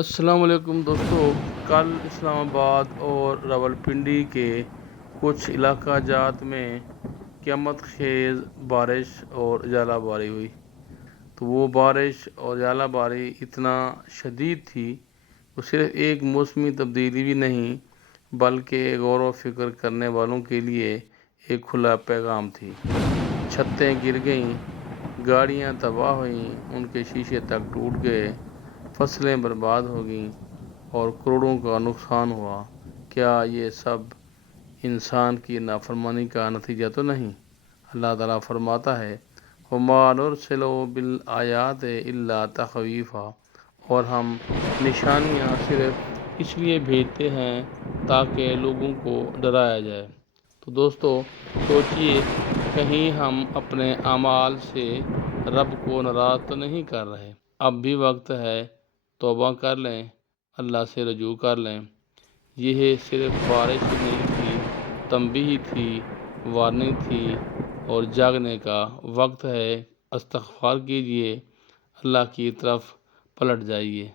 السلام علیکم دوستو، کل اسلام آباد اور راولپنڈی کے کچھ علاقہ جات میں قیامت خیز بارش اور ژالہ باری ہوئی۔ تو وہ بارش اور ژالہ باری اتنا شدید تھی، وہ صرف ایک موسمی تبدیلی بھی نہیں بلکہ غور و فکر کرنے والوں کے لیے ایک کھلا پیغام تھی۔ چھتیں گر گئیں، گاڑیاں تباہ ہوئیں، ان کے شیشے تک ٹوٹ گئے، فصلیں برباد ہو گئیں اور کروڑوں کا نقصان ہوا۔ کیا یہ سب انسان کی نافرمانی کا نتیجہ تو نہیں؟ اللہ تعالیٰ فرماتا ہے، وَمَا نُرْسِلُ بِالْآيَاتِ إِلَّا تَخْوِيفًا، اور ہم نشانیاں صرف اس لیے بھیجتے ہیں تاکہ لوگوں کو ڈرایا جائے۔ تو دوستو سوچئے، کہیں ہم اپنے اعمال سے رب کو ناراض تو نہیں کر رہے؟ اب بھی وقت ہے، توبہ کر لیں، اللہ سے رجوع کر لیں۔ یہ صرف بارش ہی نہیں تھی، تنبیہ تھی، وارننگ تھی، اور جاگنے کا وقت ہے۔ استغفار کیجئے، اللہ کی طرف پلٹ جائیے۔